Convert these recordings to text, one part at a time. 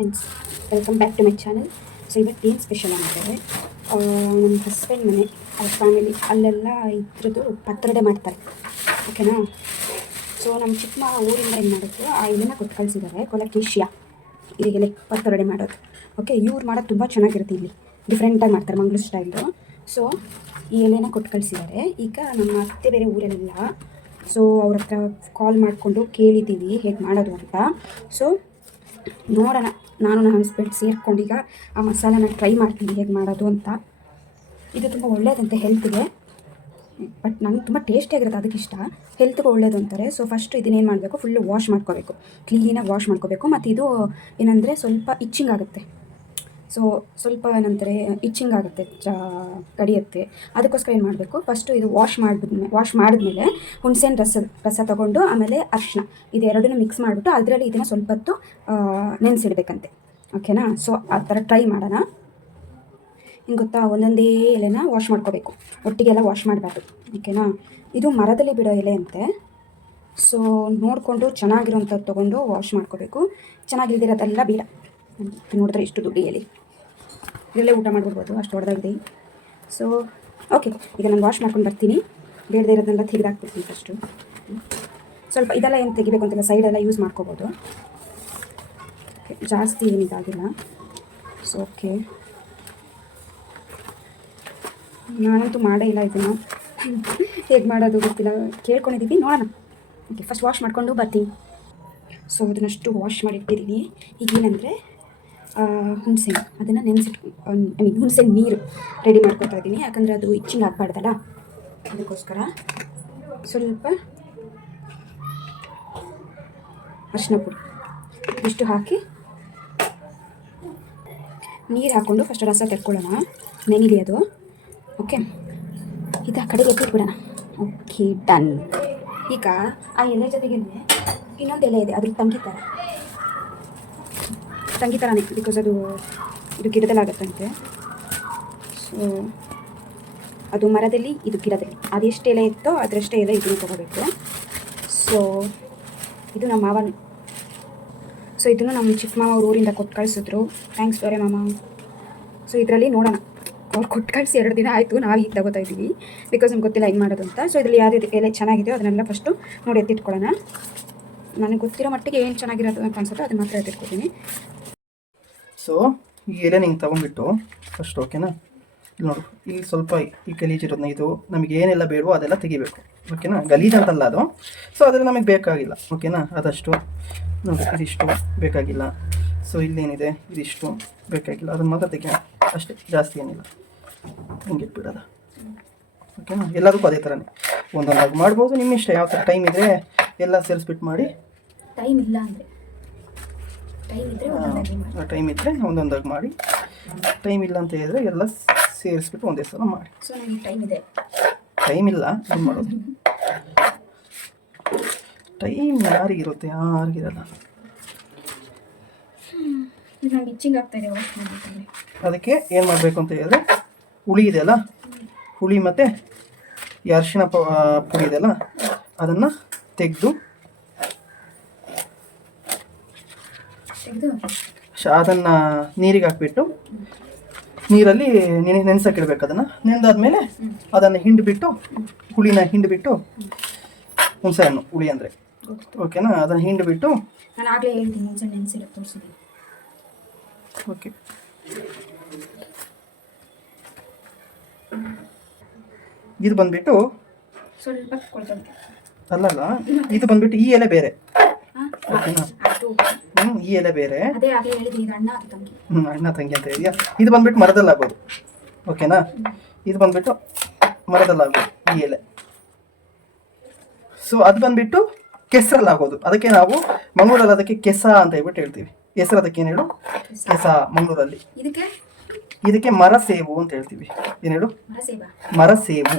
Friends, welcome back to my channel. So ಇವತ್ತು ಏನು special ಅಂದರೆ ನಮ್ಮ ಹಸ್ಬೆಂಡ್ ಮನೆ ಅವ್ರ ಫ್ಯಾಮಿಲಿ ಅಲ್ಲೆಲ್ಲ ಇದ್ರದ್ದು ಪತ್ರೊಡೆ ಮಾಡ್ತಾರೆ, ಓಕೆನಾ. ಸೊ ನಮ್ಮ ಚಿಕ್ಕ ಊರಿಂದ ಏನು ಮಾಡೋದು, ಆ ಎಲೆನ ಕೊಟ್ಟು ಕಳಿಸಿದ್ದಾರೆ, ಕೊಲಕೇಶಿಯ ಈ ಎಲೆ ಪತ್ರೊಡೆ ಮಾಡೋದು. ಓಕೆ, ಇವ್ರು ಮಾಡೋದು ತುಂಬ ಚೆನ್ನಾಗಿರುತ್ತೆ, ಇಲ್ಲಿ ಡಿಫ್ರೆಂಟಾಗಿ ಮಾಡ್ತಾರೆ, ಮಂಗಳೂರು ಸ್ಟೈಲು. ಸೊ ಈ ಎಲೆನ ಕೊಟ್ಟು ಕಳಿಸಿದ್ದಾರೆ. ಈಗ ನಮ್ಮ ಅತ್ತೆ ಬೇರೆ ಊರಲ್ಲಿಲ್ಲ, ಸೊ ಅವ್ರ ಹತ್ರ ಕಾಲ್ ಮಾಡಿಕೊಂಡು ಕೇಳಿದ್ದೀವಿ ಹೇಗೆ ಮಾಡೋದು ಅಂತ. ಸೊ ನೋಡೋಣ, ನಾನು ನನ್ನ ಹಸ್ಬೆಂಡ್ ಸೇರ್ಕೊಂಡು ಈಗ ಆ ಮಸಾಲಾನ ಟ್ರೈ ಮಾಡ್ತೀನಿ ಹೇಗೆ ಮಾಡೋದು ಅಂತ. ಇದು ತುಂಬ ಒಳ್ಳೆಯದಂತೆ ಹೆಲ್ತ್ಗೆ, ಬಟ್ ನನಗೆ ತುಂಬ ಟೇಸ್ಟಿಯಾಗಿರುತ್ತೆ, ಅದಕ್ಕೆ ಇಷ್ಟ. ಹೆಲ್ತ್ಗೆ ಒಳ್ಳೇದು ಅಂತಾರೆ. ಸೊ ಫಸ್ಟು ಇದನ್ನೇನು ಮಾಡಬೇಕು, ಫುಲ್ಲು ವಾಶ್ ಮಾಡ್ಕೋಬೇಕು, ಕ್ಲೀನಾಗಿ ವಾಶ್ ಮಾಡ್ಕೋಬೇಕು. ಮತ್ತು ಇದು ಏನಂದರೆ ಸ್ವಲ್ಪ ಇಚ್ಚಿಂಗ್ ಆಗುತ್ತೆ, ಸೊ ಸ್ವಲ್ಪ ಏನಂತಾರೆ ಇಚ್ಚಿಂಗ್ ಆಗುತ್ತೆ, ಕಡಿಯುತ್ತೆ. ಅದಕ್ಕೋಸ್ಕರ ಏನು ಮಾಡಬೇಕು, ಫಸ್ಟು ಇದು ವಾಶ್ ಮಾಡಿದ್ಮೇಲೆ ಹುಣಸೆಹಣ್ಣು ರಸ ತೊಗೊಂಡು ಆಮೇಲೆ ಅರಿಶಿನ ಇದೆರಡನ್ನೂ ಮಿಕ್ಸ್ ಮಾಡಿಬಿಟ್ಟು ಅದರಲ್ಲಿ ಇದನ್ನು ಸ್ವಲ್ಪ ಹೊತ್ತು ನೆನೆಸಿಡ್ಬೇಕಂತೆ, ಓಕೆನಾ. ಸೊ ಆ ಥರ ಟ್ರೈ ಮಾಡೋಣ. ಹಿಂಗೆ ಗೊತ್ತಾ, ಒಂದೊಂದೇ ಎಲೆನ ವಾಶ್ ಮಾಡ್ಕೋಬೇಕು, ಒಟ್ಟಿಗೆಲ್ಲ ವಾಶ್ ಮಾಡಬಾರ್ದು, ಓಕೆನಾ. ಇದು ಮರದಲ್ಲಿ ಬಿಡೋ ಎಲೆ ಅಂತೆ. ಸೊ ನೋಡಿಕೊಂಡು ಚೆನ್ನಾಗಿರೋಂಥದ್ದು ತೊಗೊಂಡು ವಾಶ್ ಮಾಡ್ಕೋಬೇಕು, ಚೆನ್ನಾಗಿಲ್ದಿರೋದೆಲ್ಲ ಬೇಡ. ನೋಡಿದ್ರೆ ಇಷ್ಟು ದುಡ್ಡು ಎಲೆ, ಇದರಲ್ಲೇ ಊಟ ಮಾಡ್ಬಿಡ್ಬೋದು, ಅಷ್ಟು ಹೊಡೆದಾಗಿದೆ. ಸೊ ಓಕೆ, ಈಗ ನಾನು ವಾಶ್ ಮಾಡ್ಕೊಂಡು ಬರ್ತೀನಿ. ಬೇಡದೇ ಇರೋದನ್ನೆಲ್ಲ ತೆಗೆದಾಕ್ಬಿಡ್ತೀನಿ ಫಸ್ಟು. ಸ್ವಲ್ಪ ಇದೆಲ್ಲ ಏನು ತೆಗಿಬೇಕು ಅಂತೆಲ್ಲ ಸೈಡೆಲ್ಲ ಯೂಸ್ ಮಾಡ್ಕೋಬೋದು, ಜಾಸ್ತಿ ಏನಿದಾಗಿಲ್ಲ. ಸೊ ಓಕೆ, ನಾನಂತೂ ಮಾಡೇ ಇಲ್ಲ ಇದನ್ನು, ಹೇಗೆ ಮಾಡೋದು ಗೊತ್ತಿಲ್ಲ, ಕೇಳ್ಕೊಂಡಿದ್ದೀವಿ, ನೋಡೋಣ. ಓಕೆ, ಫಸ್ಟ್ ವಾಶ್ ಮಾಡಿಕೊಂಡು ಬರ್ತೀನಿ. So ಅದನ್ನಷ್ಟು wash ಮಾಡಿಟ್ಟಿದ್ದೀನಿ. ಈಗೇನೆಂದರೆ ಹುಣಸೆಹಣ್ಣು ಅದನ್ನು ನೆನೆಸಿಟ್ಟು ಹುಣಸೆಹಣ್ಣು ನೀರು ರೆಡಿ ಮಾಡ್ಕೊತಾ ಇದ್ದೀನಿ, ಯಾಕಂದರೆ ಅದು ಇಚ್ಚಿಂಗ್ ಆಗಬಾರ್ದಲ್ಲ, ಅದಕ್ಕೋಸ್ಕರ. ಸ್ವಲ್ಪ ಅರಿಶಿನ ಪುಡಿ ಇಷ್ಟು ಹಾಕಿ ನೀರು ಹಾಕ್ಕೊಂಡು ಫಸ್ಟ್ ರಸ ತೆಕ್ಕೊಳ್ಳೋಣ, ನೆನಿಲಿ ಅದು. ಓಕೆ, ಇದು ಆ ಕಡೆಗೆ ಎತ್ತಿಟ್ಬಿಡೋಣ. Okay, done. ಈಗ ಆ ಎಲೆ ಜೊತೆಗೆ ಇನ್ನೊಂದು ಎಲೆ ಇದೆ, ಅದ್ರ ತಂಗಿ ಥರನೇ, ಬಿಕಾಸ್ ಇದು ಗಿಡದಲ್ಲಾಗತ್ತಂತೆ. ಸೊ ಅದು ಮರದಲ್ಲಿ, ಇದು ಗಿಡದಲ್ಲಿ, ಅದೆಷ್ಟು ಎಲೆ ಇತ್ತೋ ಅದರಷ್ಟೇ ಎಲೆ ಇದನ್ನು ತೊಗೋಬೇಕು. ಸೊ ಇದು ನಮ್ಮ ಮಾವ, ಸೊ ಇದನ್ನು ನಮ್ಮ ಚಿಕ್ಕ ಮಾವ ಅವ್ರ ಊರಿಂದ ಕೊಟ್ಟು ಕಳಿಸಿದ್ರು, ಥ್ಯಾಂಕ್ಸ್ ಬೇರೆ ಮಾಮ. ಸೊ ಇದರಲ್ಲಿ ನೋಡೋಣ, ಅವ್ರು ಕೊಟ್ಟು ಕಳಿಸಿ 2 ದಿನ ಆಯಿತು, ನಾವು ಈಗ ತಗೋತಾ ಇದ್ದೀವಿ, ಬಿಕಾಸ್ ನಮ್ಗೆ ಗೊತ್ತಿಲ್ಲ ಹೆಂಗೆ ಮಾಡೋದು ಅಂತ. ಸೊ ಇದರಲ್ಲಿ ಯಾವ್ದು ಎಲೆ ಚೆನ್ನಾಗಿದೆಯೋ ಅದನ್ನೆಲ್ಲ ಫಸ್ಟು ನೋಡಿ ಎತ್ತಿಟ್ಕೊಳ್ಳೋಣ. ನನಗೆ ಗೊತ್ತಿರೋ ಮಟ್ಟಿಗೆ ಏನು ಚೆನ್ನಾಗಿರೋದು ಅಂತ ಅನ್ಸುತ್ತೋ ಅದನ್ನು ಮಾತ್ರ ಎತ್ತಿಟ್ಕೊತೀನಿ. ಸೊ ಈ ಎಲೆ ಹಿಂಗೆ ತೊಗೊಂಡ್ಬಿಟ್ಟು ಫಸ್ಟ್, ಓಕೆನಾ. ಇಲ್ಲಿ ನೋಡು, ಇಲ್ಲಿ ಸ್ವಲ್ಪ ಈ ಗಲೀಜಿರೋದನ್ನ, ಇದು ನಮಗೆ ಏನೆಲ್ಲ ಬೇಡವೋ ಅದೆಲ್ಲ ತೆಗಿಬೇಕು, ಓಕೆನಾ. ಗಲೀಜು ಅಂತಲ್ಲ ಅದು, ಸೊ ಅದೆಲ್ಲ ನಮಗೆ ಬೇಕಾಗಿಲ್ಲ, ಓಕೆನಾ. ಅದಷ್ಟು ನೋಡಿ, ಇದಿಷ್ಟು ಬೇಕಾಗಿಲ್ಲ. ಸೊ ಇಲ್ಲೇನಿದೆ ಇದಿಷ್ಟು ಬೇಕಾಗಿಲ್ಲ, ಅದನ್ನು ಮಾತ್ರ ತೆಗಿಯೋಣ ಅಷ್ಟೇ, ಜಾಸ್ತಿ ಏನಿಲ್ಲ. ಹಿಂಗೆ ಇಟ್ಬಿಡೋದ, ಓಕೆನಾ. ಎಲ್ಲದಕ್ಕೂ ಅದೇ ಥರನೇ ಒಂದೊಂದಾಗಿ ಮಾಡ್ಬೋದು, ನಿಮ್ಮ ಇಷ್ಟ. ಯಾವ ಥರ ಟೈಮ್ ಇದ್ದರೆ ಎಲ್ಲ ಸೇರಿಸ್ಬಿಟ್ಟು ಮಾಡಿ, ಟೈಮ್ ಇದ್ದರೆ ಒಂದೊಂದಾಗಿ ಮಾಡಿ, ಟೈಮ್ ಇಲ್ಲ ಅಂತ ಹೇಳಿದ್ರೆ ಎಲ್ಲ ಸೇರಿಸ್ಬಿಟ್ಟು ಒಂದೇ ಸಲ ಮಾಡಿ. ಸೊ ನನಗೆ ಟೈಮ್ ಇಲ್ಲ ಏನು ಮಾಡೋದು, ಟೈಮ್ ಯಾರಿಗಿರುತ್ತೆ, ಯಾರಿಗಿರಲ್ಲ. ಅದಕ್ಕೆ ಏನು ಮಾಡಬೇಕು ಅಂತ ಹೇಳಿದ್ರೆ, ಹುಳಿ ಇದೆಯಲ್ಲ, ಹುಳಿ ಮತ್ತು ಈ ಅರಿಶಿಣ ಪುಡಿ ಇದೆಯಲ್ಲ, ಅದನ್ನು ತೆಗೆದು ಅದನ್ನು ನೀರಿಗೆ ಹಾಕ್ಬಿಟ್ಟು ನೀರಲ್ಲಿ ನೆನೆಸೋಕ್ಕಿಡ್ಬೇಕು. ಅದನ್ನು ನೆನೆದಾದ್ಮೇಲೆ ಅದನ್ನು ಹಿಂಡಿಬಿಟ್ಟು, ಹುಳಿನ ಹಿಂಡಿಬಿಟ್ಟು, ಹುಣಸೆ ಹಣ್ಣು ಹುಳಿ ಅಂದರೆ, ಓಕೆನಾ. ಅದನ್ನು ಹಿಂಡಿಬಿಟ್ಟು, ಓಕೆ. ಇದು ಬಂದ್ಬಿಟ್ಟು ಅಲ್ಲಲ್ಲ, ಇದು ಬಂದ್ಬಿಟ್ಟು ಈ ಎಲೆ ಬೇರೆ, ಓಕೆನಾ. ಈ ಎಲೆ ಬೇರೆ, ಅಣ್ಣ ತಂಗಿ ಅಂತ ಇದೆಯಾ. ಇದು ಬಂದ್ಬಿಟ್ಟು ಮರದಲ್ಲಾಗೋದು, ಓಕೆನಾ. ಇದು ಬಂದ್ಬಿಟ್ಟು ಮರದಲ್ಲಾಗೋದು ಈ ಎಲೆ. ಸೊ ಅದು ಬಂದ್ಬಿಟ್ಟು ಕೆಸರಲ್ಲಾಗೋದು, ಅದಕ್ಕೆ ನಾವು ಮಂಗಳೂರಲ್ಲಿ ಅದಕ್ಕೆ ಕೆಸ ಅಂತ ಹೇಳ್ಬಿಟ್ಟು ಹೇಳ್ತೀವಿ. ಹೆಸರು ಅದಕ್ಕೆ ಏನು ಹೇಳು, ಕೆಸ. ಮಂಗಳೂರಲ್ಲಿ ಇದಕ್ಕೆ ಮರ ಸೇವು ಅಂತ ಹೇಳ್ತೀವಿ. ಏನು ಹೇಳು, ಮರ ಸೇವು.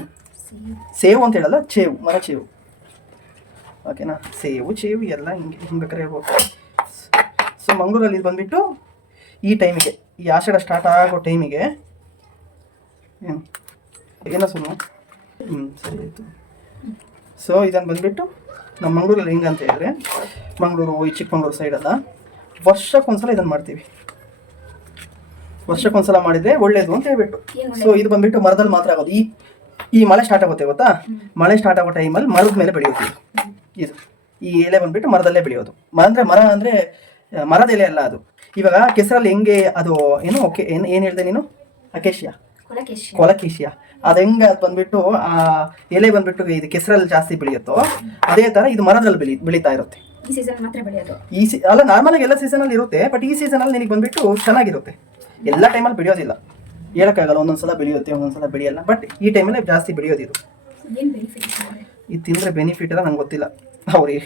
ಸೇವು ಅಂತ ಹೇಳಲ್ಲ, ಚೇವು, ಮರ ಚೇವು, ಓಕೆನಾ. ಸೇವು ಚೇವು ಎಲ್ಲ ಹಿಂಗೆ ಬೇಕಾದ್ರೆ ಹೇಳ್ಬೋದು. ಸೊ ಮಂಗಳೂರಲ್ಲಿ ಇದು ಬಂದ್ಬಿಟ್ಟು ಈ ಟೈಮಿಗೆ, ಈ ಆಷಾಢ ಸ್ಟಾರ್ಟ್ ಆಗೋ ಟೈಮಿಗೆ ಏನೋ ಸುಮ್ಮನೆ ಸರಿ ಆಯಿತು. ಸೊ ಇದನ್ನು ಬಂದುಬಿಟ್ಟು ನಮ್ಮ ಮಂಗಳೂರಲ್ಲಿ ಹೆಂಗೆ ಅಂತ ಹೇಳಿದ್ರೆ, ಮಂಗಳೂರು ಈ ಚಿಕ್ಕಮಂಗ್ಳೂರು ಸೈಡಲ್ಲ ವರ್ಷಕ್ಕೊಂದ್ಸಲ ಇದನ್ನು ಮಾಡ್ತೀವಿ. ವರ್ಷಕ್ಕೊಂದ್ಸಲ ಮಾಡಿದರೆ ಒಳ್ಳೇದು ಅಂತ ಹೇಳ್ಬಿಟ್ಟು. ಸೊ ಇದು ಬಂದ್ಬಿಟ್ಟು ಮರದಲ್ಲಿ ಮಾತ್ರ ಆಗೋದು. ಈ ಮಳೆ ಸ್ಟಾರ್ಟ್ ಆಗುತ್ತೆ ಗೊತ್ತಾ, ಮಳೆ ಸ್ಟಾರ್ಟ್ ಆಗೋ ಟೈಮಲ್ಲಿ ಮರದ ಮೇಲೆ ಬೆಳೆಯುತ್ತೆ ಇದು. ಈ ಎಲೆ ಬಂದ್ಬಿಟ್ಟು ಮರದಲ್ಲೇ ಬೆಳೆಯೋದು. ಮರ ಅಂದರೆ ಮರದ ಎಲೆ ಅಲ್ಲ ಅದು. ಇವಾಗ ಕೆಸರಲ್ಲಿ ಹೆಂಗೆ ಅದು ಏನು ಓಕೆ ಏನು ಹೇಳಿದೆ ನೀನು, ಅಕೇಶಿಯಾ ಕೊಲಕೇಶಿಯಾ, ಅದು ಹೆಂಗೆ ಅದು ಬಂದ್ಬಿಟ್ಟು ಆ ಎಲೆ ಬಂದ್ಬಿಟ್ಟು ಇದು ಕೆಸರಲ್ಲಿ ಜಾಸ್ತಿ ಬೆಳೆಯುತ್ತೋ ಅದೇ ಥರ ಇದು ಮರದಲ್ಲಿ ಬೆಳೀತಾ ಇರುತ್ತೆ. ಅಲ್ಲ ನಾರ್ಮಲ್ ಆಗಿ ಎಲ್ಲ ಸೀಸನಲ್ಲಿ ಇರುತ್ತೆ, ಬಟ್ ಈ ಸೀಸನಲ್ಲಿ ನಿನಗೆ ಬಂದ್ಬಿಟ್ಟು ಚೆನ್ನಾಗಿರುತ್ತೆ. ಎಲ್ಲ ಟೈಮಲ್ಲಿ ಬೆಳೆಯೋದಿಲ್ಲ, ಹೇಳೋಕ್ಕಾಗಲ್ಲ. ಒಂದೊಂದ್ಸಲ ಬೆಳೆಯುತ್ತೆ, ಒಂದೊಂದ್ಸಲ ಬೆಳೆಯಲ್ಲ. ಬಟ್ ಈ ಟೈಮಲ್ಲಿ ಜಾಸ್ತಿ ಬೆಳೆಯೋದು ಇದು. ಇದು ತಿಂದರೆ ಬೆನಿಫಿಟ್ ಎಲ್ಲ ನಂಗೆ ಗೊತ್ತಿಲ್ಲ. ಅವ್ರಿಗೆ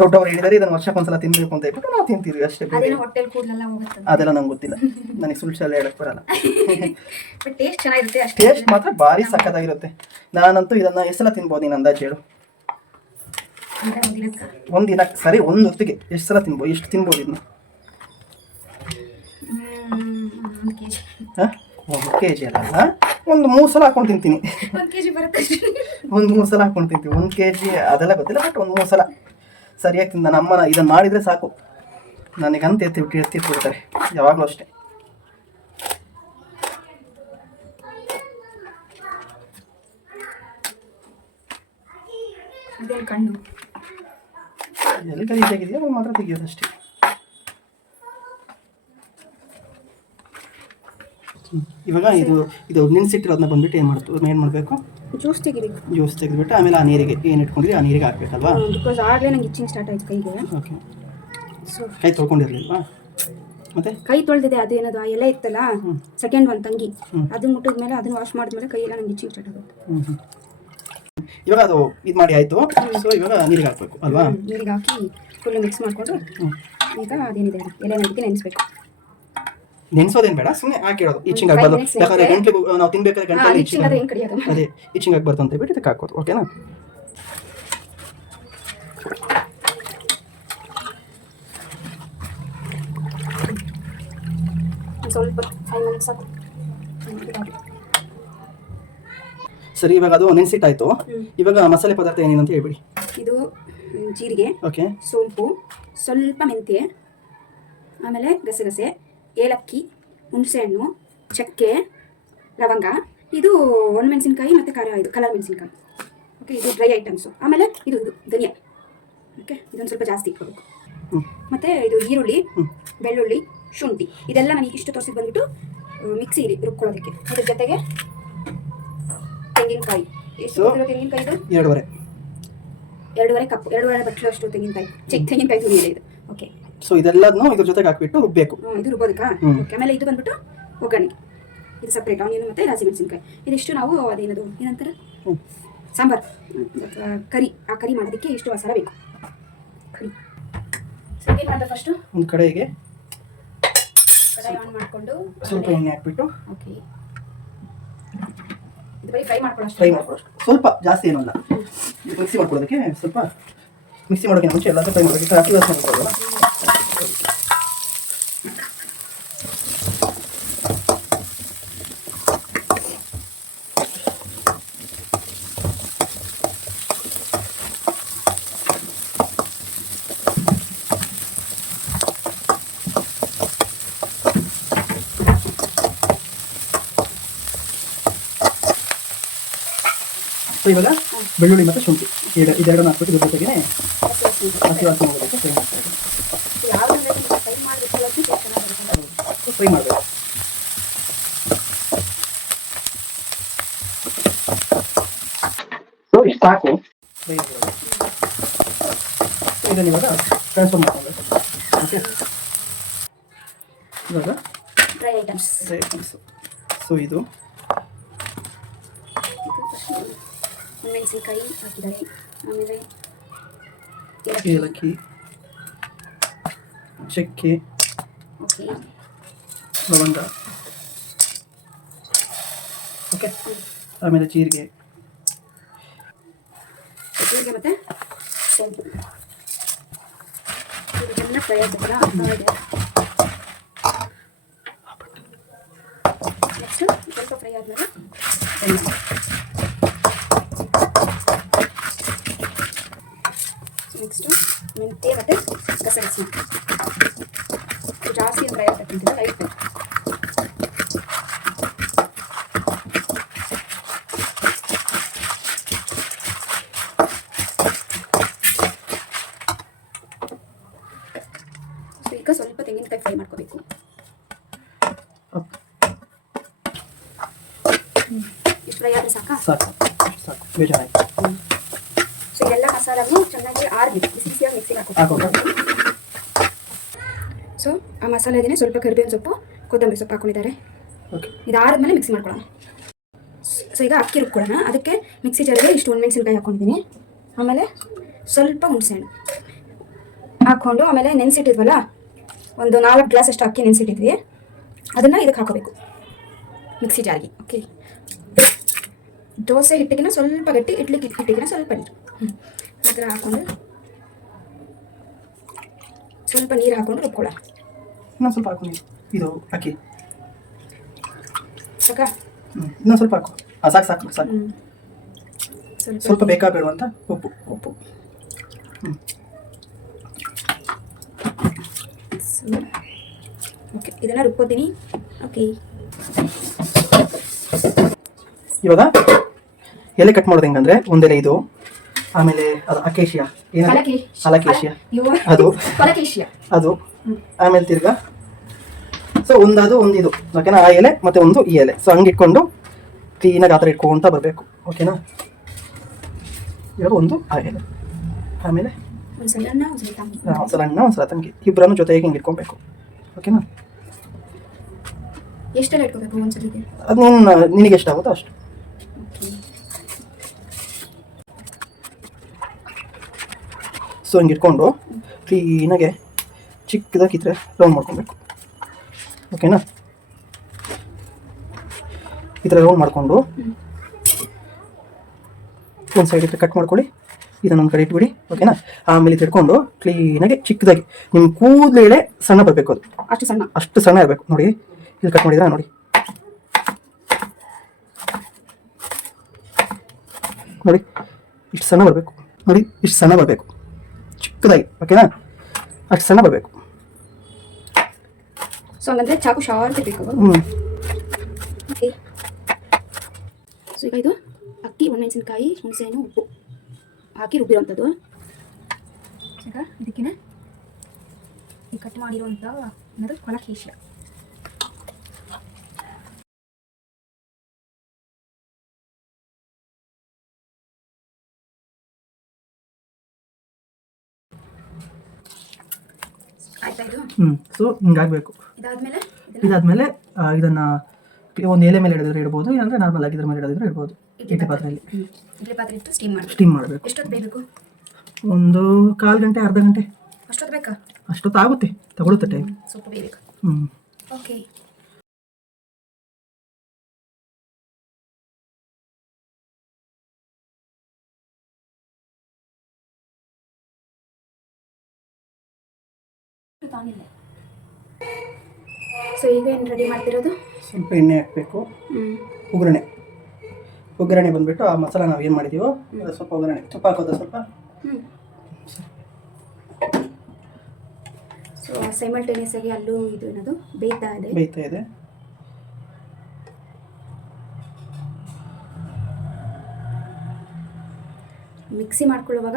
ದೊಡ್ಡವ್ರು ಹೇಳಿದರೆ ಇದನ್ನು ವರ್ಷಕ್ಕೊಂದ್ಸಲ ತಿನ್ಬೇಕು ಅಂತ ಹೇಳ್ಬಿಟ್ಟು ನಾವು ತಿಂತೀವಿ ಅಷ್ಟೇ. ಅದೆಲ್ಲ ನಂಗೆ ಗೊತ್ತಿಲ್ಲ, ನನಗೆ ಸುಳ್ಳು ಹೇಳಕ್ ಬರಲ್ಲ. ಟೇಸ್ಟ್ ಮಾತ್ರ ಭಾರಿ ಸಕ್ಕತ್ತಾಗಿರುತ್ತೆ. ನಾನಂತೂ ಇದನ್ನು ಎಷ್ಟು ಸಲ ತಿನ್ಬೋದು ನೀನು ಅಂದಾಜು ಹೇಳು? ಒಂದಿನ ಸರಿ, ಒಂದು ಹೊತ್ತಿಗೆ ಎಷ್ಟು ಸಲ ತಿನ್ಬೋದು? ಎಷ್ಟು ತಿನ್ಬೋದು ಇದನ್ನ? 1 kg ಅಲ್ಲ, ಒಂದು 3 ಸಲ ಹಾಕೊಂಡು ತಿಂತೀನಿ. 1 3 ಸಲ ಹಾಕೊಂಡು ತಿಂತೀವಿ. 1 kg ಅದೆಲ್ಲ ಗೊತ್ತಿಲ್ಲ, ಬಟ್ ಒಂದು 3 ಸಲ ಸರಿಯಾಗಿ ತಿಂದ. ನಮ್ಮನ ಇದನ್ನು ಮಾಡಿದರೆ ಸಾಕು, ನನಗಂತ ಎತ್ತಿಟ್ಬಿಡ್ತಾರೆ ಯಾವಾಗಲೂ ಅಷ್ಟೇ. ಎಲ್ಲಿ ಗಲೀಜಾಗಿದೆಯೋ ಅದು ಮಾತ್ರ ತೆಗಿಯೋದು ಅಷ್ಟೇ. ಇವಾಗ ಇದು ನೆನೆಸಿಟ್ಟಿರೋದನ್ನ ಬಂದ್ಬಿಟ್ಟು ಏನು ಮಾಡಬೇಕು? ಜ್ಯೂಸ್ ತೆಗೆದ್ಬಿಟ್ಟು ಆಮೇಲೆ ಆ ನೀರಿಗೆ ಏನು ಇಟ್ಕೊಂಡಿರಿ ಆ ನೀರಿಗೆ ಹಾಕ್ಬೇಕಲ್ವಾ? ಬಿಕಾಸ್ ಆಗಲೇ ನಂಗೆ ಇಚ್ಚಿಂಗ್ ಸ್ಟಾರ್ಟ್ ಆಯ್ತು ಕೈಗೆ. ಓಕೆ, ಸೊ ಕೈ ತೊಳ್ಕೊಂಡಿರ್ಲಿಲ್ವಾ? ಮತ್ತೆ ಕೈ ತೊಳೆದಿದೆ. ಅದೇನದು ಆ ಎಲೆ ಇತ್ತಲ್ಲ, ಸೆಕೆಂಡ್ ಒಂದು ತಂಗಿ, ಅದು ಮುಟ್ಟಿದ್ಮೇಲೆ ಅದನ್ನ ವಾಶ್ ಮಾಡಿದ್ಮೇಲೆ ಕೈಯೆಲ್ಲ ನಂಗೆ ಇಚ್ಚಿಂಗ್ ಸ್ಟಾರ್ಟ್ ಆಗುತ್ತೆ. ಇವಾಗ ಅದು ಇದು ಮಾಡಿ ಆಯಿತು. ಸೊ ಇವಾಗ ನೀರಿಗೆ ಹಾಕಬೇಕು ಅಲ್ವಾ? ನೀರಿಗೆ ಹಾಕಿ ಫುಲ್ ಮಿಕ್ಸ್ ಮಾಡಿಕೊಂಡು ಈಗ ಅದೇನಿದೆ ಎಲೆ ಅದಕ್ಕೆ ನೆನೆಸ್ಬೇಕು. ನೆನೆಸೋದೇನು ಬೇಡ, ಸುಮ್ಮನೆ ಹಾಕಿರೋದು. ಇಚ್ಚಿಂಗ್ ಆಗಬಾರ್ದು, ಯಾಕಂದರೆ ಗಂಟ್ಲಿಗೆ ನಾವು ತಿನ್ಬೇಕಾದ್ರೆ ಗಂಟಲು ಅದೇ ಇಚ್ಚಿಂಗ್ ಆಗಬಾರ್ದು ಅಂತ ಹೇಳ್ಬಿಟ್ಟು ಇದಕ್ಕೆ ಹಾಕೋದು. ಓಕೆನಾ? ಸ್ವಲ್ಪ 5 minutes ಸಾಕು. ಸರಿ, ಇವಾಗ ಅದು ನೆನೆಸಿಟ್ಟಾಯ್ತು. ಇವಾಗ ಮಸಾಲೆ ಪದಾರ್ಥ ಏನೇನು ಅಂತ ಹೇಳ್ಬಿಡಿ. ಇದು ಜೀರಿಗೆ, ಓಕೆ, ಸೋಂಪು, ಸ್ವಲ್ಪ ಮೆಂತ್ಯ, ಆಮೇಲೆ ಗಸಗಸೆ, ಏಲಕ್ಕಿ, ಹುಣಸೆಹಣ್ಣು, ಚಕ್ಕೆ, ಲವಂಗ, ಇದು ಒಣಮೆಣಸಿನ್ಕಾಯಿ ಮತ್ತು ಖಾರ, ಇದು ಕಲರ್ ಮೆಣಸಿನ್ಕಾಯಿ. ಓಕೆ, ಇದು ಡ್ರೈ ಐಟಮ್ಸು. ಆಮೇಲೆ ಇದು ಧನಿಯಾ. ಓಕೆ, ಇದೊಂದು ಸ್ವಲ್ಪ ಜಾಸ್ತಿ ಇಟ್ಕೋಬೇಕು. ಮತ್ತು ಇದು ಈರುಳ್ಳಿ, ಬೆಳ್ಳುಳ್ಳಿ, ಶುಂಠಿ, ಇದೆಲ್ಲ ನನಗೆ ಇಷ್ಟು ತೋರಿಸಿ ಬಂದ್ಬಿಟ್ಟು ಮಿಕ್ಸಿಲಿ ರುಬ್ಕೊಳ್ಳೋದಕ್ಕೆ. ಇದ್ರ ಜೊತೆಗೆ ತೆಂಗಿನಕಾಯಿ. ಎಷ್ಟು ತೆಂಗಿನಕಾಯಿ? ಇದು 2.5 ಕಪ್, 2.5 ಬಟ್ಲು ಅಷ್ಟು ತೆಂಗಿನಕಾಯಿ, ತೆಂಗಿನಕಾಯಿ ತುರಿ ಇದೆ ಇದು. ಓಕೆ, ಸೊ ಇದೆಲ್ಲದನ್ನು ಇದ್ರ ಜೊತೆಗೆ ಹಾಕ್ಬಿಟ್ಟು ರುಬ್ಬಬೇಕು. ಇದು ರುಬ್ಬೋದಕ್ಕೆ. ಓಕೆ, ಆಮೇಲೆ ಇದು ಬಂದ್ಬಿಟ್ಟು ಒಗ್ಗರಣೆ, ಇದು ಸಪ್ರೇಟ್ ಆನಿಯನ್ ಮತ್ತು ಹಸಿಮೆಣಸಿನ್ಕಾಯಿ. ಇದಿಷ್ಟು ನಾವು ಅದೇನದು ಏನಂತಾರೆ ಸಾಂಬಾರು ಕರಿ, ಆ ಕರಿ ಮಾಡೋದಕ್ಕೆ ಇಷ್ಟು ಮಸಾಲ ಬೇಕು. ಕರಿ ಏನು ಮಾಡಿದೆ ಫಸ್ಟು? ಒಂದು ಕಡೆಗೆ ಕಡಾಯಿ ಆನ್ ಮಾಡಿಕೊಂಡು ಸ್ವಲ್ಪ ಎಣ್ಣೆ ಹಾಕ್ಬಿಟ್ಟು, ಓಕೆ, ಇದು ಬರೀ ಫ್ರೈ ಮಾಡ್ಕೊಳ್ಳೋಷ್ಟು. ಸ್ವಲ್ಪ ಜಾಸ್ತಿ ಏನಲ್ಲ. ಮಿಕ್ಸಿ ಮಾಡ್ಕೊಳ್ಳೋದಕ್ಕೆ ಸ್ವಲ್ಪ ಮಿಕ್ಸಿ ಮಾಡೋಕ್ಕೆ ಮುಂಚೆ ಎಲ್ಲ ಫ್ರೈ ಮಾಡೋದಕ್ಕೆ ಹಸಿ ವಾಸನೆ ಮಾಡ್ಕೊಳ್ಳೋಣ. ಸೊ ಇವಾಗ ಬೆಳ್ಳುಳ್ಳಿ ಮತ್ತು ಶುಂಠಿ ಇದೆರಡನ್ನು ಹಾಕ್ಬಿಟ್ಟು ಇದ್ರ ಜೊತೆಗೆ ಹಸಿ ವಾಸನೆ ಹೋಗೋದಕ್ಕೆ ಫ್ರೈ ಮಾಡ್ತಾ ಇದ್ದೀನಿ. ಫ್ರೈ ಮಾಡಬೇಕು. ಸೊ ಇಷ್ಟು ಸಾಕು ಫ್ರೈ ಮಾಡೋದು. ಇದನ್ನು ಇವಾಗ ಟ್ರಾನ್ಸ್ಫರ್ ಮಾಡ್ಕೊಬೇಕು. ಓಕೆ, ಇವಾಗ ಡ್ರೈ ಐಟಮ್ಸ್. ಸೊ ಇದು ಮೆಣಸಿನಕಾಯಿ ಹಾಕಿದ್ದಾರೆ, ಆಮೇಲೆ ಏಲಕ್ಕಿ, ಚಕ್ಕೆ, ಓಕೆ, ಲವಂಗ, ಓಕೆ, ಆಮೇಲೆ ಜೀರಿಗೆ ಮತ್ತು ಸೋಂಪು. ಇದನ್ನು ಫ್ರೈ ಆಗ್ತದಲ್ಲ, ನೆಕ್ಸ್ಟು ಸ್ವಲ್ಪ ಫ್ರೈ ಆದಮೇಲೆ ನೆಕ್ಸ್ಟು ಮೆಂತ್ಯ ಮತ್ತು ಗಸಗಸೆ. ಸಾಕಾ? ಸಾಕು ಸಾಕು ಬೇಜಾರಾಯ್ತು. ಸೊ ಇದೆಲ್ಲ ಮಸಾಲಾನು ಚೆನ್ನಾಗಿ ಆರ್ಬಿಟ್ಟು ಬಿಸಿಯಾಗಿ ಮಿಕ್ಸಿಗೆ ಹಾಕೋಬೇಕು. ಸೊ ಆ ಮಸಾಲೆಗೆ ಸ್ವಲ್ಪ ಕರಿಬೇವಿನ ಸೊಪ್ಪು ಕೊತ್ತಂಬರಿ ಸೊಪ್ಪು ಹಾಕೊಂಡಿದ್ದಾರೆ. ಓಕೆ, ಇದು ಆರಿದ್ಮೇಲೆ ಮಿಕ್ಸ್ ಮಾಡ್ಕೊಳ್ಳೋಣ. ಸೊ ಈಗ ಅಕ್ಕಿ ರುಬ್ಕೊಳ್ಳೋಣ. ಅದಕ್ಕೆ ಮಿಕ್ಸಿ ಜಾರಿಗೆ ಇಷ್ಟು ಒಣಮೆಣಸಿನ್ಕಾಯಿ ಹಾಕ್ಕೊಂಡಿದ್ದೀನಿ. ಆಮೇಲೆ ಸ್ವಲ್ಪ ಹುಣಸೆಹಣ್ಣು ಹಾಕ್ಕೊಂಡು ಆಮೇಲೆ ನೆನೆಸಿಟ್ಟಿದ್ವಲ್ಲ, ಒಂದು 4 ಗ್ಲಾಸ್ ಅಷ್ಟು ಅಕ್ಕಿ ನೆನೆಸಿಟ್ಟಿದ್ವಿ, ಅದನ್ನು ಇದಕ್ಕೆ ಹಾಕೋಬೇಕು ಮಿಕ್ಸಿ ಜಾರಿಗೆ. ಓಕೆ, ದೋಸೆ ಹಿಟ್ಟಿಗಿನ ಸ್ವಲ್ಪ ಗಟ್ಟಿ, ಇಡ್ಲಿ ಹಿಟ್ಟಿಗಿನ ಸ್ವಲ್ಪ ನೀರು ಆ ಥರ ಹಾಕ್ಕೊಂಡು ಸ್ವಲ್ಪ ನೀರು ಹಾಕ್ಕೊಂಡು ರುಬ್ಕೊಳ್ಳೋಣ. ಇನ್ನೊಂದು ಸ್ವಲ್ಪ ಹಾಕು ನೀರು. ಇದು ಅಕ್ಕಿ ಸಾಕಾ? ಇನ್ನೊಂದು ಸ್ವಲ್ಪ ಹಾಕು. ಸಾಕು ಸಾಕು ಸಾಕು. ಸ್ವಲ್ಪ ಬೇಕಾಗಬೇಡ ಅಂತ ಉಪ್ಪು. ಓಕೆ, ಇದನ್ನು ರುಬ್ಕೋತೀನಿ. ಓಕೆ, ಇವಾಗ ಎಲೆ ಕಟ್ ಮಾಡೋದು ಹೆಂಗಂದ್ರೆ, ಒಂದೆಲೆ ಇದು, ಆಮೇಲೆ ಅದು ಅಕೇಶಿಯಾ, ಅಲಕೇಶಿಯಾ ಅದು, ಆಮೇಲೆ ತಿರ್ಗಾ ಸೊ ಒಂದದು ಒಂದಿದು, ಓಕೆನಾ? ಆ ಎಲೆ ಮತ್ತೆ ಒಂದು ಈ ಎಲೆ. ಸೊ ಹಂಗೆ ಇಟ್ಕೊಂಡು ಕ್ಲೀನಾಗಿ ಆ ಥರ ಇಟ್ಕೊಂತ ಬರಬೇಕು, ಓಕೆನಾ? ಇವಾಗ ಒಂದು ಆ ಎಲೆ, ಆಮೇಲೆ ಒಂದ್ಸಲ ಅಣ್ಣ ಒಂದ್ಸಲ ತಂಗಿ, ಇಬ್ಬರನ್ನು ಜೊತೆಗೆ ಹಿಂಗೆ ಇಟ್ಕೊಬೇಕು, ಓಕೆನಾ? ಎಷ್ಟೆಲ್ಲ ಇಟ್ಕೋಬೇಕು ಒಂದ್ಸಲಿಗೆ? ಅದು ನಿನಗೆ ಎಷ್ಟಾಗುತ್ತೋ ಅಷ್ಟು. ಸೊ ಹಿಂಗೆ ಇಟ್ಕೊಂಡು ಕ್ಲೀನಾಗೆ ಚಿಕ್ಕದಾಗಿ ಇದ್ರೆ ರೌಂಡ್ ಮಾಡ್ಕೊಬೇಕು, ಓಕೆನಾ? ಈ ಥರ ರೌಂಡ್ ಮಾಡಿಕೊಂಡು ಒಂದು ಸೈಡ್ ಇಟ್ಟರೆ ಕಟ್ ಮಾಡ್ಕೊಳ್ಳಿ, ಇದನ್ನೊಂದು ಕಡೆ ಇಟ್ಬಿಡಿ, ಓಕೆನಾ? ಆಮೇಲೆ ತಿಳ್ಕೊಂಡು ಕ್ಲೀನಾಗಿ ಚಿಕ್ಕದಾಗಿ, ನಿಮ್ಮ ಕೂದಲೆಳೆ ಸಣ್ಣ ಬರಬೇಕು, ಅದು ಅಷ್ಟು ಸಣ್ಣ ಇರಬೇಕು. ನೋಡಿ ಇಲ್ಲಿ ಕಟ್ ಮಾಡಿದ್ರೆ ನೋಡಿ ಇಷ್ಟು ಸಣ್ಣ ಬರಬೇಕು, ನೋಡಿ ಇಷ್ಟು ಸಣ್ಣ ಬರಬೇಕು, ಚಿಕ್ಕದಾಗಿ, ಓಕೆನಾ? ಅಷ್ಟು ಸಣ್ಣ ಬರಬೇಕು. ಸೊ ಹಂಗಂದ್ರೆ ಚಾಕು ಶಾರ್ಪ್ ಇರಬೇಕು. ಓಕೆ, ಸೊ ಈಗ ಇದು ಅಕ್ಕಿ, ಒಣಮೆಣಸಿನ್ಕಾಯಿ, ಹುಣಸೆಹಣ್ಣು, ಉಪ್ಪು ಹಾಕಿ ರುಬ್ಬಿರೋಂಥದ್ದು. ಈಗ ಇದಕ್ಕಿನ ಈ ಕಟ್ ಮಾಡಿರುವಂಥ ಅನ್ನೋದು ಕೊಲಕೇಶಿಯ. ಆಯ್ತಾ ಇದು? ಸೊ ಹಿಂಗಾಗಬೇಕು. ಇದಾದ್ಮೇಲೆ ಇದನ್ನ ಒಂದು ಎಲೆ ಮೇಲೆ ಇಡ್ಬೋದು, ಇಲ್ಲಾಂದ್ರೆ ನಾರ್ಮಲ್ ಆಗಿ ಇದ್ರ ಮೇಲೆ ಇಡ್ಬೋದು. ಇಡ್ಲಿ ಪಾತ್ರೆಯಲ್ಲಿ ಇಟ್ಟು ಸ್ಟೀಮ್ ಮಾಡಬೇಕು. ಎಷ್ಟೊತ್ತು ಬೇಕು? ಒಂದು 1/4 ಗಂಟೆ, ಅರ್ಧ ಗಂಟೆ ಅಷ್ಟೊತ್ತು ಬೇಕಾ? ಅಷ್ಟೊತ್ತು ಆಗುತ್ತೆ, ತಗೊಳುತ್ತೆ ಟೈಮ್, ಸ್ವಲ್ಪ ಬೇಯಬೇಕು. ಓಕೆ, ಸೊ ಈಗ ಏನು ರೆಡಿ ಮಾಡ್ತಿರೋದು? ಸ್ವಲ್ಪ ಎಣ್ಣೆ ಹಾಕಬೇಕು, ಒಗ್ಗರಣೆ ಬಂದ್ಬಿಟ್ಟು ಆ ಮಸಾಲ ನಾವು ಏನು ಮಾಡಿದೀವೋ ಅದು ಸ್ವಲ್ಪ ಒಗ್ಗರಣೆ, ತುಪ್ಪ ಹಾಕೋದು ಸ್ವಲ್ಪ. ಸೊ ಸೈಮಲ್ಟೇನಿಯಸ್ ಆಗಿ ಅಲ್ಲೂ ಇದು ಏನದು ಬೇಯ್ತಾ ಇದೆ. ಮಿಕ್ಸಿ ಮಾಡ್ಕೊಳ್ಳುವಾಗ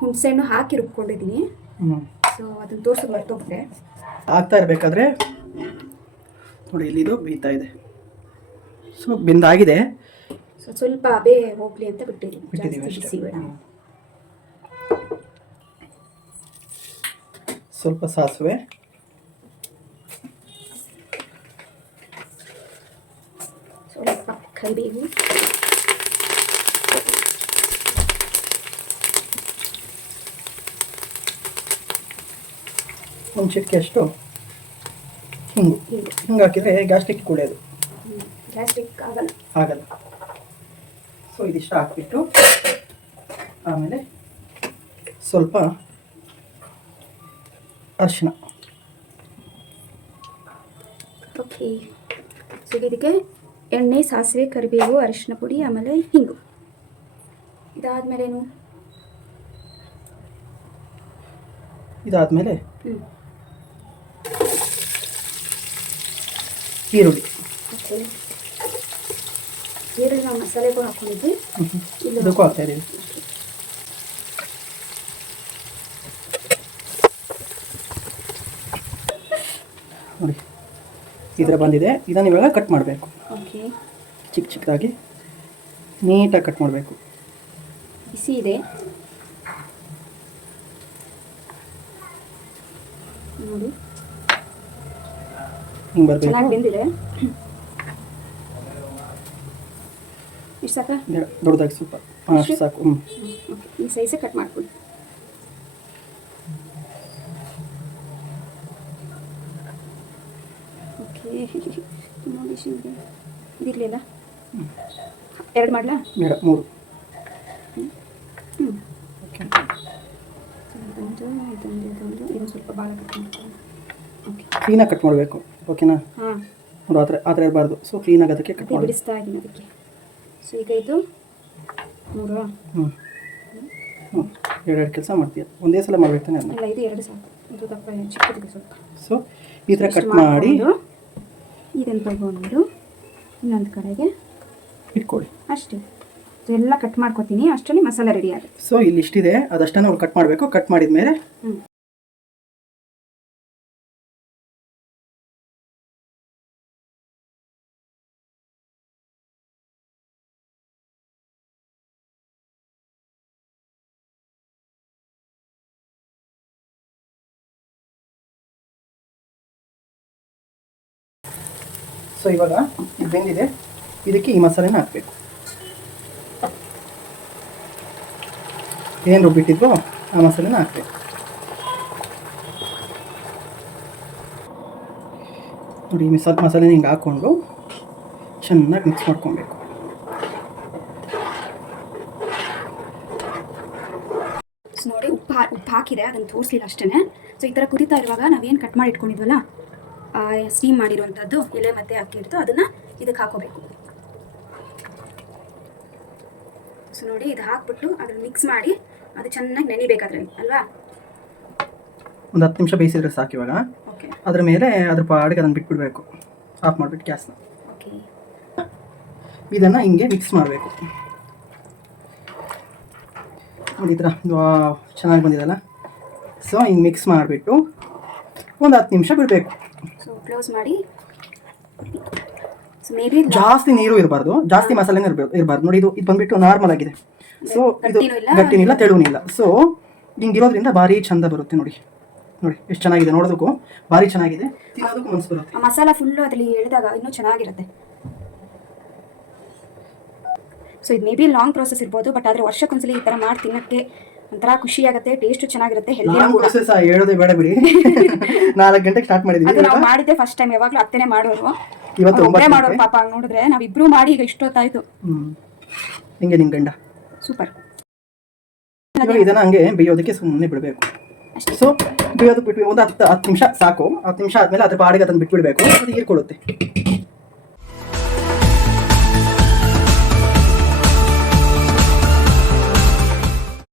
ಹುಣಸೆಹಣ್ಣು ಹಾಕಿ ರುಬ್ಕೊಂಡಿದ್ದೀನಿ. ಸೊ ಅದನ್ನು ತೋರಿಸೋದು ಮರ್ತೋಗ್ಬಿಟ್ಟೆ. ಆಗ್ತಾ ಇರಬೇಕಾದ್ರೆ ನೋಡಿ ಇಲ್ಲಿದು ಬೇಯ್ತಾ ಇದೆ. ಸೊ ಬೆಂದಾಗಿದೆ. ಸೊ ಸ್ವಲ್ಪ ಬೇ ಹೋಗ್ಲಿ ಅಂತ ಬಿಟ್ಟಿದ್ದೀವಿ ಅಷ್ಟೇ. ಸ್ವಲ್ಪ ಸಾಸಿವೆ, ಸ್ವಲ್ಪ ಕರಿಬೇವು, ಒಂದು ಚಿಟಿಕೆ ಅಷ್ಟು ಹಿಂಗೆ ಹಾಕಿದರೆ ಗ್ಯಾಸ್ಟ್ರಿಕ್ ಕುಡಿಯೋದು, ಗ್ಯಾಸ್ಟ್ರಿಕ್ ಆಗಲ್ಲ. ಸೊ ಇದಿಷ್ಟು ಹಾಕ್ಬಿಟ್ಟು ಆಮೇಲೆ ಸ್ವಲ್ಪ ಅರಿಶಿನ. ಓಕೆ, ಸೊ ಇದಕ್ಕೆ ಎಣ್ಣೆ, ಸಾಸಿವೆ, ಕರಿಬೇವು, ಅರಿಶಿನ ಪುಡಿ, ಆಮೇಲೆ ಹಿಂಗು. ಇದಾದಮೇಲೆ ಈರುಳ್ಳಿ. ಓಕೆ, ಈರುಳ್ಳಿ ನಾವು ಮಸಾಲೆಗೂ ಹಾಕೊಂಡಿದ್ವಿ, ಇದಕ್ಕೂ ಹಾಕ್ತಾ ಇದ್ದೀವಿ. ನೋಡಿ ಈ ಥರ ಬಂದಿದೆ. ಇದನ್ನು ಇವಾಗ ಕಟ್ ಮಾಡಬೇಕು, ಓಕೆ, ಚಿಕ್ಕದಾಗಿ ನೀಟಾಗಿ ಕಟ್ ಮಾಡಬೇಕು. ಬಿಸಿ ಇದೆ ನೋಡಿ, ಹಿಂಗೆ ಬರಬೇಕು. ಚೆನ್ನಾಗಿ ಬೆಂದಿದೆ. ಇಷ್ಟು ಸಾಕ? ದೊಡ್ಡದಾಗಿ ಸ್ವಲ್ಪ ಅಷ್ಟು ಸಾಕು. ಈ ಸೈಜೇ ಕಟ್ ಮಾಡ್ಕೊಳ್ಳಿ. ಓಕೆ ನೋಡಿ, ಇದಿರಲಿಲ್ಲ. 2 ಮಾಡಲಾ? ಬೇಡ, 3. ಓಕೆ, ಇದೊಂದು ಸ್ವಲ್ಪ ಭಾಳ ಕಟ್ ಮಾಡ್ಕೊಳ್ಳಿ. ಓಕೆ, ಕ್ಲೀನಾಗಿ ಕಟ್ ಮಾಡಬೇಕು. ಓಕೆನಾ? ಹಾಂ, ನೋಡಿ ಆ ಥರ ಇರಬಾರ್ದು. ಸೊ ಕ್ಲೀನಾಗಿ ಅದಕ್ಕೆ ಕಟ್ ಮಾಡಿ ಬಿಡಿಸ್ತಾ ಇದ್ದೀನಿ ಅದಕ್ಕೆ. ಸೊ ಈಗ ಇದು 3. ಎರಡು ಕೆಲಸ ಮಾಡ್ತೀಯ, ಒಂದೇ ಸಲ ಮಾಡ್ಬೇಕು ತಾನೆ? ಅಲ್ಲ, ಇದು 2 ಸಾಕು. ಇದು ದಪ್ಪ ಚಿಕ್ಕದಿದೆ ಸ್ವಲ್ಪ. ಸೊ ಈ ಥರ ಕಟ್ ಮಾಡಿ ಇದನ್ನು ತಗೊಂಡು ಇನ್ನೊಂದು ಕಡೆಗೆ ಇಟ್ಕೊಳ್ಳಿ ಅಷ್ಟೇ. ಎಲ್ಲ ಕಟ್ ಮಾಡ್ಕೊತೀನಿ, ಅಷ್ಟರಲ್ಲಿ ಮಸಾಲೆ ರೆಡಿ ಆಗುತ್ತೆ. ಸೊ ಇಲ್ಲಿ ಇಷ್ಟಿದೆ, ಅದಷ್ಟನ್ನು ನಾವು ಕಟ್ ಮಾಡಬೇಕು. ಕಟ್ ಮಾಡಿದ ಮೇಲೆ ಸೊ ಇವಾಗ ಇದು ಬೆಂದಿದೆ, ಇದಕ್ಕೆ ಈ ಮಸಾಲೆನ ಹಾಕಬೇಕು. ಏನು ರುಬ್ಬಿಟ್ಟಿದ್ವೋ ಆ ಮಸಾಲೆನ ಹಾಕಬೇಕು. ನೋಡಿ, ಮಸಾಲೆನ ಹಿಂಗೆ ಹಾಕ್ಕೊಂಡು ಚೆನ್ನಾಗಿ ಮಿಕ್ಸ್ ಮಾಡ್ಕೊಬೇಕು. ನೋಡಿ, ಉಪ್ಪು ಹಾಕಿದೆ, ಅದನ್ನು ತೋರಿಸಲಿಲ್ಲ ಅಷ್ಟೇ. ಸೊ ಈ ಥರ ಕುರಿತಾ ಇರುವಾಗ ನಾವೇನು ಕಟ್ ಮಾಡಿ ಇಟ್ಕೊಂಡಿದ್ವಲ್ಲ, ಸ್ಟೀಮ್ ಮಾಡಿರುವಂಥದ್ದು ಎಲೆ ಮತ್ತು ಅಕ್ಕಿ ಇರ್ತು, ಅದನ್ನು ಇದಕ್ಕೆ ಹಾಕೋಬೇಕು. ಸೊ ನೋಡಿ, ಇದು ಹಾಕ್ಬಿಟ್ಟು ಅದನ್ನು ಮಿಕ್ಸ್ ಮಾಡಿ ಅದು ಚೆನ್ನಾಗಿ ನೆನಿಬೇಕಾದ್ರಲ್ಲಿ ಅಲ್ವಾ? ಒಂದು 10 ನಿಮಿಷ ಬೇಯಿಸಿದ್ರೆ ಸಾಕು. ಇವಾಗ ಓಕೆ, ಅದ್ರ ಮೇಲೆ ಅದ್ರ ಪಾಡಿಗೆ ಅದನ್ನು ಬಿಟ್ಬಿಡ್ಬೇಕು. ಆಫ್ ಮಾಡಿಬಿಟ್ಟು ಗ್ಯಾಸ್ನ. ಓಕೆ, ಇದನ್ನು ಹಿಂಗೆ ಮಿಕ್ಸ್ ಮಾಡಬೇಕು. ನೋಡಿ, ಈ ಥರ ಚೆನ್ನಾಗಿ ಬಂದಿದೆಲ್ಲ. ಸೊ ಹಿಂಗೆ ಮಿಕ್ಸ್ ಮಾಡಿಬಿಟ್ಟು ಒಂದು 10 ನಿಮಿಷ ಬಿಡಬೇಕು. ಸೊ ಕ್ಲೋಸ್ ಮಾಡಿ. ಸೊ ಮೇಬಿ ಜಾಸ್ತಿ ನೀರು ಇರಬಾರ್ದು, ಜಾಸ್ತಿ ಮಸಾಲೆನೂ ಇರಬಾರ್ದು. ನೋಡಿ, ಇದು ಬಂದ್ಬಿಟ್ಟು ನಾರ್ಮಲ್ ಆಗಿದೆ. ಸೊ ಇದು ಗಟ್ಟಿನಿಲ್ಲ, ತೆಳುವಿನಿಲ್ಲ. ಸೊ ಹಿಂಗಿರೋದ್ರಿಂದ ಭಾರಿ ಚಂದ ಬರುತ್ತೆ. ನೋಡಿ ನೋಡಿ ಎಷ್ಟು ಚೆನ್ನಾಗಿದೆ, ನೋಡೋದಕ್ಕೂ ಭಾರಿ ಚೆನ್ನಾಗಿದೆ, ತಿನ್ನೋದಕ್ಕೂ ಮನಸ್ಸು ಬರುತ್ತೆ. ಆ ಮಸಾಲ ಫುಲ್ಲು ಅದರಲ್ಲಿ ಎಳೆದಾಗ ಇನ್ನೂ ಚೆನ್ನಾಗಿರುತ್ತೆ. ಸೊ ಇದು ಮೇ ಬಿ ಲಾಂಗ್ ಪ್ರೋಸೆಸ್ ಇರ್ಬೋದು, ಬಟ್ ಆದರೆ ವರ್ಷಕ್ಕೊಂದ್ಸಲಿ ಈ ಥರ ಮಾಡಿ ತಿನ್ನೋಕ್ಕೆ ಒಂಥರ ಖುಷಿಯಾಗುತ್ತೆ, ಟೇಸ್ಟು ಚೆನ್ನಾಗಿರುತ್ತೆ, ಹೆಲ್ದಿ ಪ್ರೋಸೆಸ್ ಹೇಳೋದೇ ಬೇಡ ಬಿಡಿ. 4 ಗಂಟೆಗೆ ಸ್ಟಾರ್ಟ್ ಮಾಡಿದ್ವಿ. ಅದು ನಾವು ಮಾಡಿದ್ದೆ ಫಸ್ಟ್ ಟೈಮ್. ಯಾವಾಗಲೂ ಅತ್ತೆನೇ ಮಾಡೋರು, ಇವತ್ತು ಒಬ್ಬರೇ ಮಾಡೋರು ಪಾಪ. ಹಂಗೆ ನೋಡಿದ್ರೆ ನಾವಿಬ್ರು ಮಾಡಿ ಈಗ ಇಷ್ಟೊತ್ತಾಯ್ತು. ಹಿಂಗೆ ನಿಮ್ಮ ಗಂಡ ಸೂಪರ್. ಇದನ್ನ ಹಂಗೆ ಬೇಯೋದಕ್ಕೆ ಸುಮ್ಮನೆ ಬಿಡಬೇಕು. ಸೊ ಬೇಯೋದಕ್ಕೆ ಬಿಟ್ಟು ಒಂದು 10 ನಿಮಿಷ ಸಾಕು. 10 ನಿಮಿಷ ಆದಮೇಲೆ ಅದ್ರ ಪಾಡಿಗೆ ಅದನ್ನು ಬಿಟ್ಬಿಡಬೇಕು, ಅದು ಹೀರ್ಕೊಳ್ಳುತ್ತೆ.